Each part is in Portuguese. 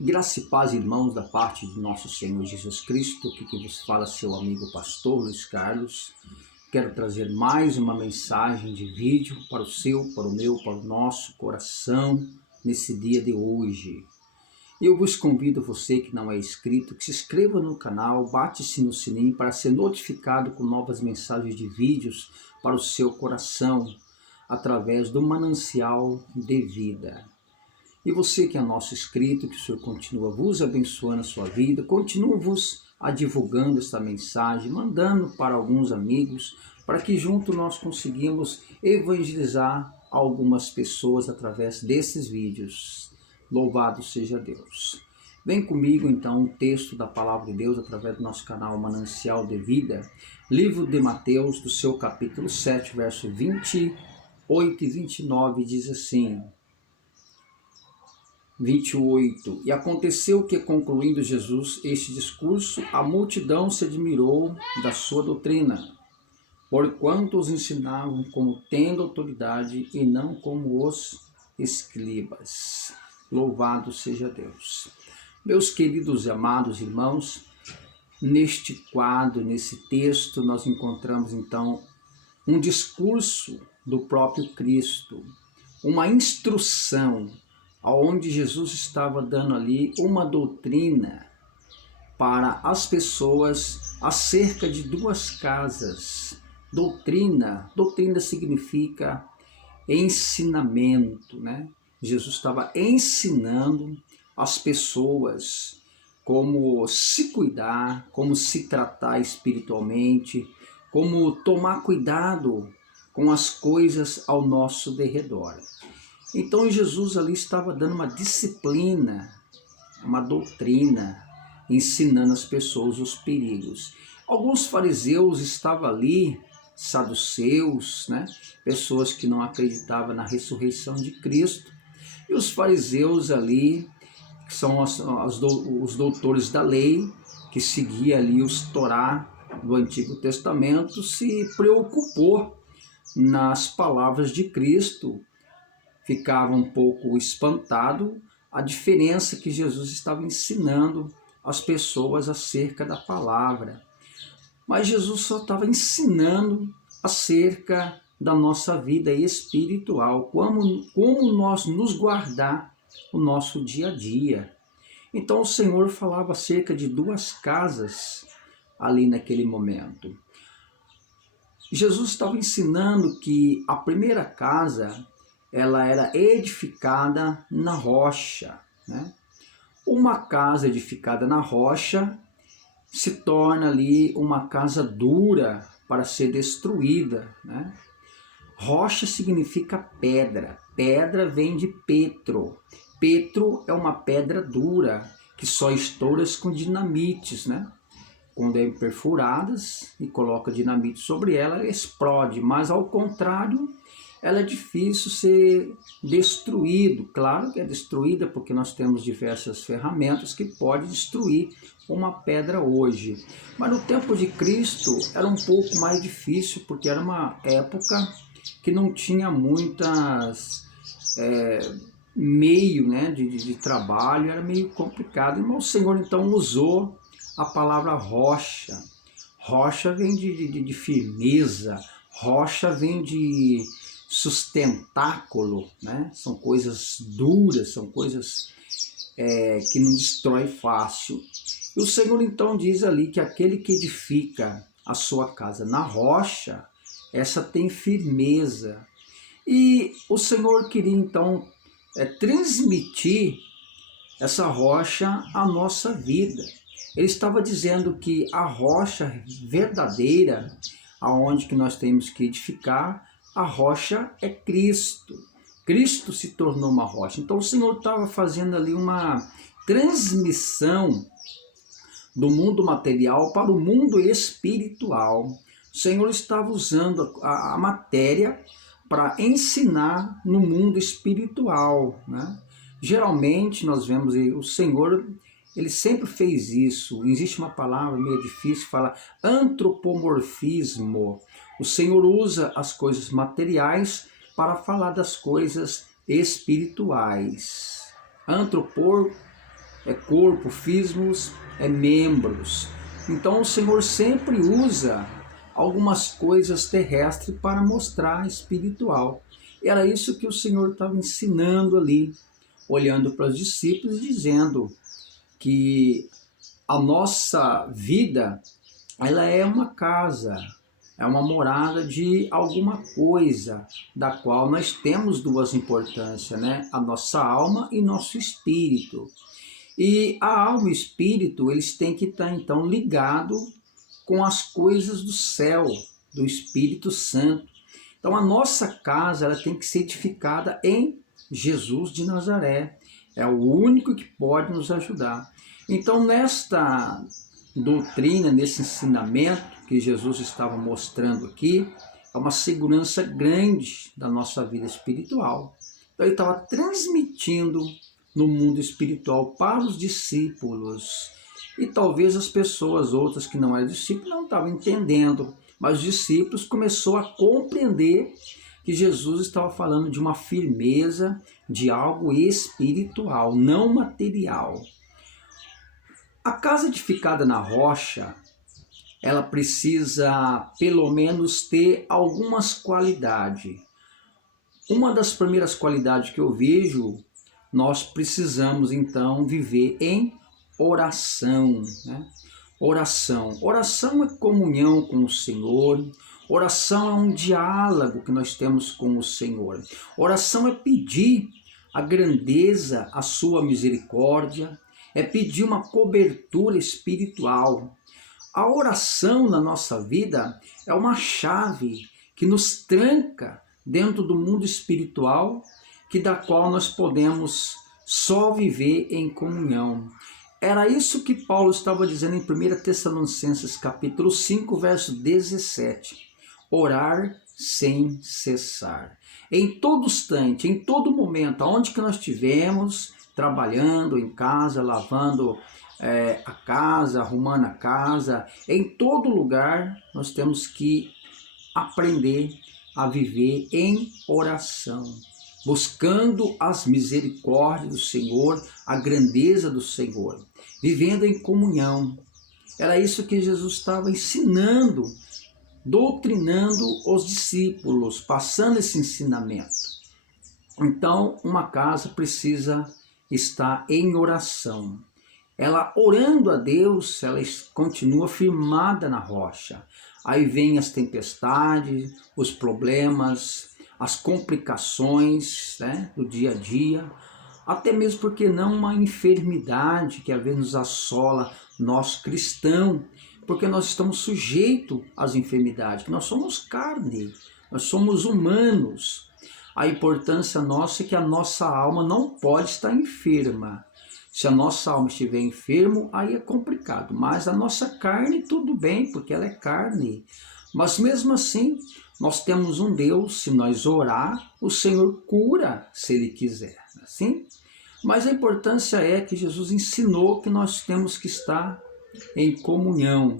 Graça e paz, irmãos, da parte de nosso Senhor Jesus Cristo, aqui que vos fala seu amigo pastor Luiz Carlos. Quero trazer mais uma mensagem de vídeo para o seu, para o meu, para o nosso coração nesse dia de hoje. Eu vos convido, você que não é inscrito, que se inscreva no canal, bate-se no sininho para ser notificado com novas mensagens de vídeos para o seu coração, através do manancial de vida. E você que é nosso inscrito, que o Senhor continua vos abençoando a sua vida, continua vos divulgando esta mensagem, mandando para alguns amigos, para que junto nós conseguimos evangelizar algumas pessoas através desses vídeos. Louvado seja Deus. Vem comigo então o texto da Palavra de Deus através do nosso canal Manancial de Vida, livro de Mateus, do seu capítulo 7, verso 28 e 29, diz assim... 28. E aconteceu que, concluindo Jesus este discurso, a multidão se admirou da sua doutrina, porquanto os ensinavam como tendo autoridade e não como os escribas. Louvado seja Deus. Meus queridos e amados irmãos, neste quadro, nesse texto, nós encontramos então um discurso do próprio Cristo, uma instrução, onde Jesus estava dando ali uma doutrina para as pessoas acerca de duas casas. Doutrina significa ensinamento, né? Jesus estava ensinando as pessoas como se cuidar, como se tratar espiritualmente, como tomar cuidado com as coisas ao nosso derredor. Então Jesus ali estava dando uma disciplina, uma doutrina, ensinando as pessoas os perigos. Alguns fariseus estavam ali, saduceus, né? Pessoas que não acreditavam na ressurreição de Cristo. E os fariseus ali, que são os doutores da lei, que seguiam ali os Torá do Antigo Testamento, se preocupou nas palavras de Cristo. Ficava um pouco espantado a diferença que Jesus estava ensinando às pessoas acerca da palavra. Mas Jesus só estava ensinando acerca da nossa vida espiritual, como nós nos guardar o nosso dia a dia. Então o Senhor falava acerca de duas casas ali naquele momento. Jesus estava ensinando que a primeira casa, ela era edificada na rocha, né? Uma casa edificada na rocha se torna ali uma casa dura para ser destruída, né? Rocha significa pedra. Pedra vem de petro. Petro é uma pedra dura que só estoura com dinamites, né? Quando é perfuradas e coloca dinamite sobre ela, ela explode, mas ao contrário, ela é difícil ser destruído. Claro que é destruída porque nós temos diversas ferramentas que podem destruir uma pedra hoje. Mas no tempo de Cristo era um pouco mais difícil, porque era uma época que não tinha muitas meio, né, de trabalho, era meio complicado. Mas o Senhor então usou a palavra rocha. Rocha vem de firmeza, rocha vem de sustentáculo, né? São coisas duras, são coisas que não destrói fácil. E o Senhor então diz ali que aquele que edifica a sua casa na rocha, essa tem firmeza. E o Senhor queria então transmitir essa rocha à nossa vida. Ele estava dizendo que a rocha verdadeira, aonde que nós temos que edificar, a rocha é Cristo. Cristo se tornou uma rocha. Então o Senhor estava fazendo ali uma transmissão do mundo material para o mundo espiritual. O Senhor estava usando a matéria para ensinar no mundo espiritual, né? Geralmente nós vemos o Senhor, ele sempre fez isso. Existe uma palavra meio difícil, fala antropomorfismo. O Senhor usa as coisas materiais para falar das coisas espirituais. Antropor é corpo, fismos é membros. Então o Senhor sempre usa algumas coisas terrestres para mostrar espiritual. Era isso que o Senhor estava ensinando ali, olhando para os discípulos, dizendo que a nossa vida, ela é uma casa, é uma morada de alguma coisa, da qual nós temos duas importâncias, né? A nossa alma e nosso espírito. E a alma e o espírito, eles têm que estar então ligados com as coisas do céu, do Espírito Santo. Então a nossa casa, ela tem que ser edificada em Jesus de Nazaré. É o único que pode nos ajudar. Então nesta doutrina, nesse ensinamento que Jesus estava mostrando aqui, é uma segurança grande da nossa vida espiritual. Então ele estava transmitindo no mundo espiritual para os discípulos. E talvez as pessoas outras que não eram discípulos não estavam entendendo, mas os discípulos começaram a compreender que Jesus estava falando de uma firmeza, de algo espiritual, não material. A casa edificada na rocha, ela precisa pelo menos ter algumas qualidades. Uma das primeiras qualidades que eu vejo, nós precisamos então viver em oração, né? Oração é comunhão com o Senhor. Oração é um diálogo que nós temos com o Senhor. Oração é pedir a grandeza, a sua misericórdia, é pedir uma cobertura espiritual. A oração na nossa vida é uma chave que nos tranca dentro do mundo espiritual, da qual nós podemos só viver em comunhão. Era isso que Paulo estava dizendo em 1 Tessalonicenses capítulo 5, verso 17. Orar sem cessar. Em todo instante, em todo momento, aonde que nós estivermos, trabalhando em casa, lavando a casa, arrumando a casa, em todo lugar nós temos que aprender a viver em oração, buscando as misericórdias do Senhor, a grandeza do Senhor, vivendo em comunhão. Era isso que Jesus estava ensinando, doutrinando os discípulos, passando esse ensinamento. Então, uma casa precisa estar em oração. Ela orando a Deus, ela continua firmada na rocha. Aí vem as tempestades, os problemas, as complicações, né, do dia a dia, até mesmo porque não uma enfermidade que às vezes nos assola nós cristãos, porque nós estamos sujeitos às enfermidades, nós somos carne, nós somos humanos. A importância nossa é que a nossa alma não pode estar enferma. Se a nossa alma estiver enfermo, aí é complicado. Mas a nossa carne, tudo bem, porque ela é carne. Mas mesmo assim, nós temos um Deus, se nós orar, o Senhor cura, se Ele quiser. Assim? Mas a importância é que Jesus ensinou que nós temos que estar em comunhão.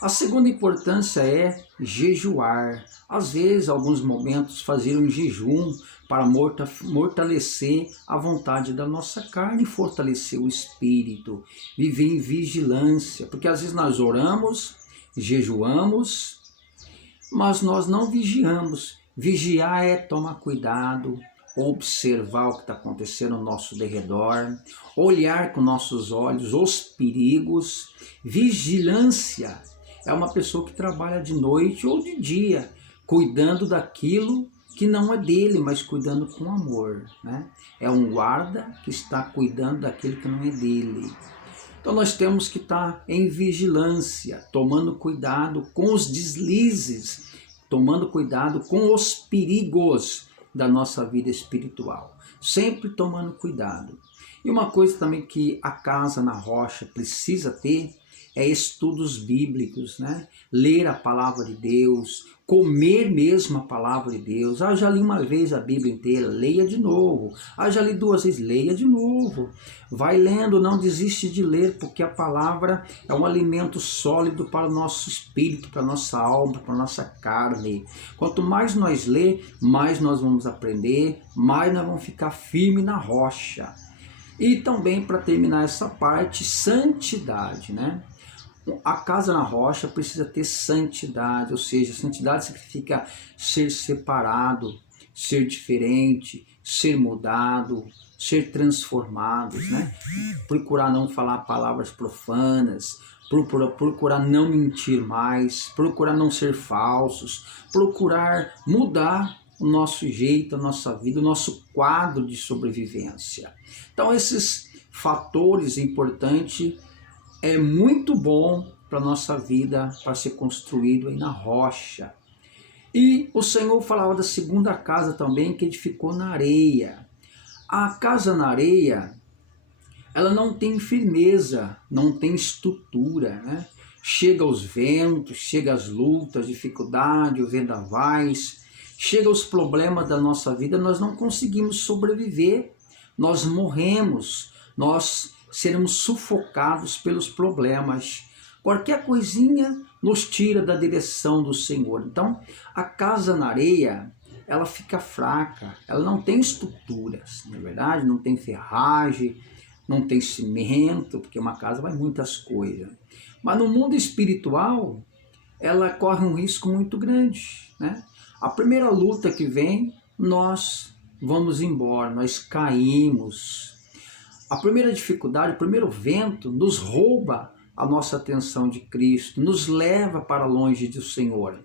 A segunda importância é jejuar. Às vezes, alguns momentos, fazer um jejum para fortalecer a vontade da nossa carne e fortalecer o espírito. Viver em vigilância, porque às vezes nós oramos, jejuamos, mas nós não vigiamos. Vigiar é tomar cuidado, observar o que está acontecendo ao nosso derredor, olhar com nossos olhos os perigos. Vigilância é uma pessoa que trabalha de noite ou de dia, cuidando daquilo que não é dele, mas cuidando com amor, né? É um guarda que está cuidando daquilo que não é dele. Então nós temos que estar em vigilância, tomando cuidado com os deslizes, tomando cuidado com os perigos da nossa vida espiritual, sempre tomando cuidado. E uma coisa também que a casa na rocha precisa ter é estudos bíblicos, né? Ler a palavra de Deus, comer mesmo a palavra de Deus. Ah, já li uma vez a Bíblia inteira, leia de novo. Ah, já li 2 vezes, leia de novo. Vai lendo, não desiste de ler, porque a palavra é um alimento sólido para o nosso espírito, para a nossa alma, para a nossa carne. Quanto mais nós ler, mais nós vamos aprender, mais nós vamos ficar firmes na rocha. E também, para terminar essa parte, santidade, né? A casa na rocha precisa ter santidade, ou seja, santidade significa ser separado, ser diferente, ser mudado, ser transformados, né? Procurar não falar palavras profanas, procurar não mentir mais, procurar não ser falsos, procurar mudar o nosso jeito, a nossa vida, o nosso quadro de sobrevivência. Então esses fatores importantes é muito bom para a nossa vida, para ser construído aí na rocha. E o Senhor falava da segunda casa também, que edificou na areia. A casa na areia, ela não tem firmeza, não tem estrutura, né? Chega os ventos, chega as lutas, dificuldades, os vendavais, chega os problemas da nossa vida, nós não conseguimos sobreviver, nós morremos, nós seremos sufocados pelos problemas. Qualquer coisinha nos tira da direção do Senhor. Então, a casa na areia, ela fica fraca, ela não tem estruturas, não é verdade? Não tem ferragem, não tem cimento, porque uma casa vai muitas coisas. Mas no mundo espiritual, ela corre um risco muito grande, né? A primeira luta que vem, nós vamos embora, nós caímos. A primeira dificuldade, o primeiro vento nos rouba a nossa atenção de Cristo, nos leva para longe do Senhor.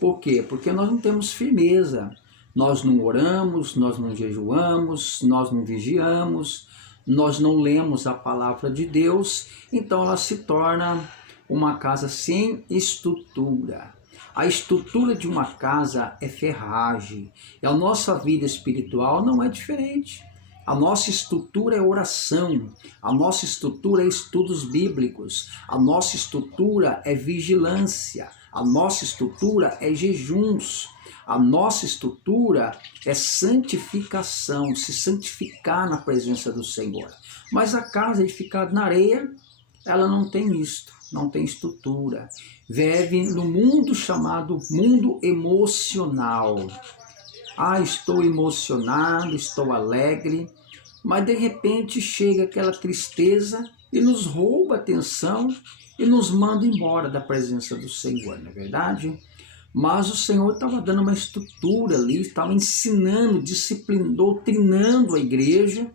Por quê? Porque nós não temos firmeza, nós não oramos, nós não jejuamos, nós não vigiamos, nós não lemos a palavra de Deus, então ela se torna uma casa sem estrutura. A estrutura de uma casa é ferragem, e a nossa vida espiritual não é diferente. A nossa estrutura é oração, a nossa estrutura é estudos bíblicos, a nossa estrutura é vigilância, a nossa estrutura é jejuns, a nossa estrutura é santificação, se santificar na presença do Senhor. Mas a casa edificada na areia, ela não tem isto, não tem estrutura. Vive no mundo chamado mundo emocional. Ah, estou emocionado, estou alegre, mas de repente chega aquela tristeza e nos rouba a atenção e nos manda embora da presença do Senhor, não é verdade? Mas o Senhor estava dando uma estrutura ali, estava ensinando, disciplinando, doutrinando a igreja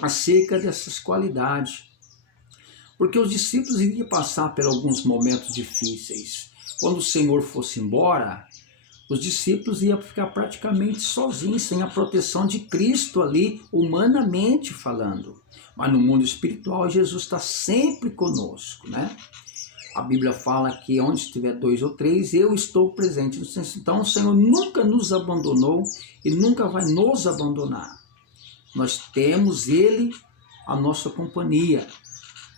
acerca dessas qualidades. Porque os discípulos iriam passar por alguns momentos difíceis. Quando o Senhor fosse embora, os discípulos iam ficar praticamente sozinhos, sem a proteção de Cristo ali, humanamente falando. Mas no mundo espiritual, Jesus está sempre conosco, né? A Bíblia fala que onde estiver 2 ou 3, eu estou presente. Então o Senhor nunca nos abandonou e nunca vai nos abandonar. Nós temos Ele, a nossa companhia.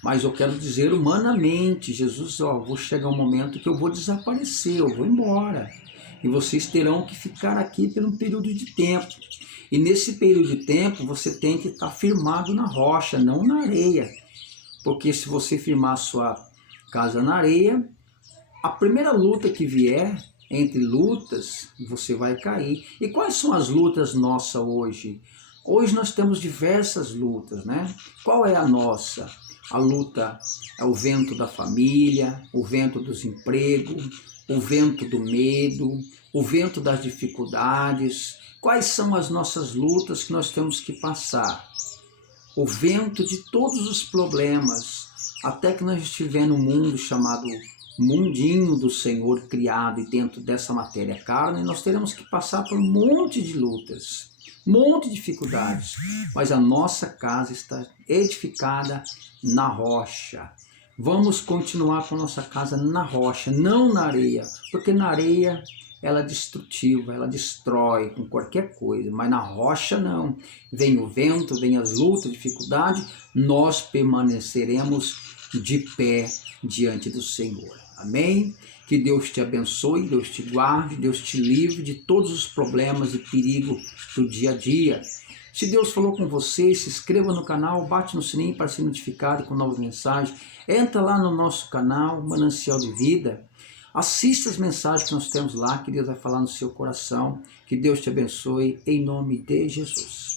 Mas eu quero dizer humanamente, Jesus, vou chegar um momento que eu vou desaparecer, eu vou embora. E vocês terão que ficar aqui por um período de tempo. E nesse período de tempo, você tem que estar firmado na rocha, não na areia. Porque se você firmar a sua casa na areia, a primeira luta que vier, entre lutas, você vai cair. E quais são as lutas nossas hoje? Hoje nós temos diversas lutas, né? Qual é a nossa? A luta é o vento da família, o vento dos empregos, o vento do medo, o vento das dificuldades. Quais são as nossas lutas que nós temos que passar? O vento de todos os problemas, até que nós estivermos no mundo chamado mundinho do Senhor criado e dentro dessa matéria carne, nós teremos que passar por um monte de lutas, um monte de dificuldades, mas a nossa casa está edificada na rocha. Vamos continuar com a nossa casa na rocha, não na areia, porque na areia ela é destrutiva, ela destrói com qualquer coisa, mas na rocha não. Vem o vento, vem as lutas, dificuldade, nós permaneceremos de pé diante do Senhor. Amém? Que Deus te abençoe, Deus te guarde, Deus te livre de todos os problemas e perigo do dia a dia. Se Deus falou com você, se inscreva no canal, bate no sininho para ser notificado com novas mensagens. Entra lá no nosso canal, Manancial de Vida. Assista as mensagens que nós temos lá, que Deus vai falar no seu coração. Que Deus te abençoe, em nome de Jesus.